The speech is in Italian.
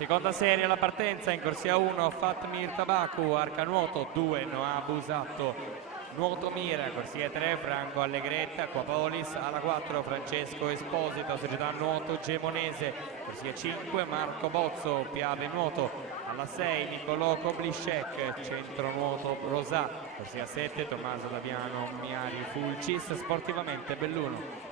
Seconda serie alla partenza, in corsia 1 Fatmir Tabacu, arca nuoto 2 Noah Busatto, nuoto mira, corsia 3 Franco Allegretta, Aquapolis, alla 4 Francesco Esposito, società nuoto Gemonese, corsia 5 Marco Bozzo, Piave nuoto, alla 6 Niccolò Kobliscek, centro nuoto Rosà, corsia 7 Tommaso Daviano Miari Fulcis, sportivamente Belluno.